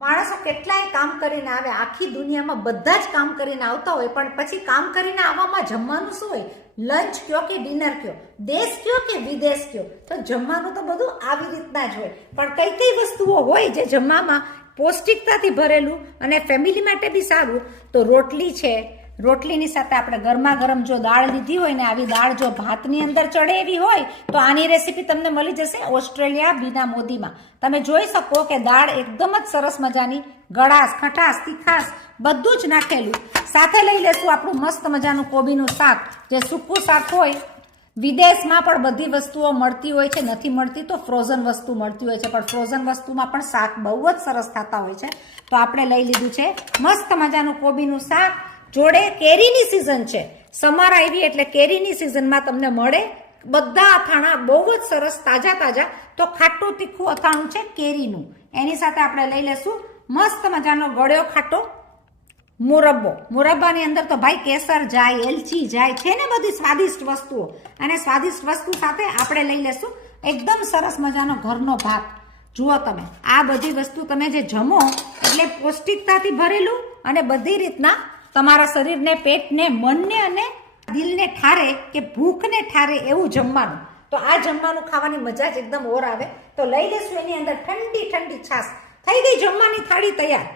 માણસો કેટલાય કામ કરીને આવે, આખી દુનિયામાં બધા જ કામ કરીને આવતા હોય, પણ પછી કામ કરીને આવવામાં જમવાનું શું હોય? લંચ કયો કે ડિનર કયો, દેશ કયો કે વિદેશ કયો, તો જમવાનું તો બધું આવી રીતના જ હોય. પણ કઈ કઈ વસ્તુઓ હોય જે જમવામાં પૌષ્ટિકતાથી ભરેલું અને ફેમિલી માટે બી સારું? તો રોટલી છે. રોટલીની સાથે આપણે ગરમા ગરમ જો દાળ લીધી હોય ને, આવી દાળ જો ભાતની અંદર ચડે એવી હોય તો આની રેસીપી તમને મળી જશે ઓસ્ટ્રેલિયા બીના મોદીમાં. તમે જોઈ શકો કે દાળ એકદમ જ સરસ મજાની, ગળાશ, ખટાશ, તીખાશ બધું જ નાખેલું. સાથે લઈ લેશું આપણું મસ્ત મજાનું કોબીનું શાક, જે સૂકું શાક હોય. વિદેશમાં પણ બધી વસ્તુઓ મળતી હોય છે, નથી મળતી તો ફ્રોઝન વસ્તુ મળતી હોય છે, પણ ફ્રોઝન વસ્તુમાં પણ શાક બહુ જ સરસ થતા હોય છે. તો આપણે લઈ લીધું છે મસ્ત મજાનું કોબીનું શાક. જોડે કેરીની સિઝન છે, સમર આવી એટલે કેરીની સિઝનમાં તમને મળે બધા અથાણા બહુ જ સરસ તાજા તાજા. તો ખાટું તીખું અથાણું છે કેરીનું. એની સાથે આપણે લઈ લેશું મસ્ત મજાનો ગળ્યો ખાટો મુરબ્બો. મુરબ્બાની અંદર તો ભાઈ કેસર જાય, એલચી જાય છે ને, બધી સ્વાદિષ્ટ વસ્તુઓ. અને સ્વાદિષ્ટ વસ્તુ સાથે આપણે લઈ લેશું એકદમ સરસ મજાનો ઘરનો ભાત. જુઓ તમે, આ બધી વસ્તુ તમે જે જમો એટલે પૌષ્ટિકતાથી ભરેલું અને બધી રીતના તમારા શરીરને, પેટને, મનને અને દિલને ઠારે કે ભૂખને ઠારે એવું જમવાનું. તો આ જમવાનું ખાવાની મજા જ એકદમ ઓર આવે. તો લઈ લેશું એની અંદર ઠંડી ઠંડી છાશ. થઈ ગઈ જમવાની થાળી તૈયાર.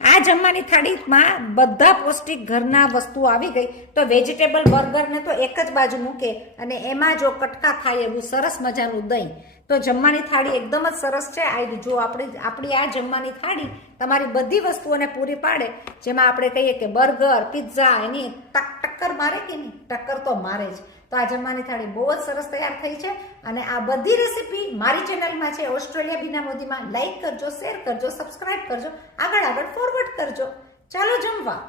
આ જમવાની થાળીમાં બધા પૌષ્ટિક ઘરના વસ્તુઓ આવી ગઈ. તો વેજીટેબલ બર્ગરને તો એક જ બાજુ મૂકે અને એમાં જો કટકા થાય એવું સરસ મજાનું દહીં. તો જમવાની થાળી એકદમ જ સરસ છે. જો આપણી આ જમવાની થાળી તમારી બધી વસ્તુઓને પૂરી પાડે, જેમાં આપણે કહીએ કે બર્ગર, પિઝા, એની ટક્કર મારે કે નહીં? ટક્કર તો મારે જ. તો આ જમવાની થાળી બહુ જ સરસ તૈયાર થઈ છે. અને આ બધી રેસીપી મારી ચેનલમાં છે ઓસ્ટ્રેલિયા બીના મોદીમાં. લાઈક કરજો, શેર કરજો, સબસ્ક્રાઈબ કરજો, આગળ ફોરવર્ડ કરજો. ચાલો જમવા.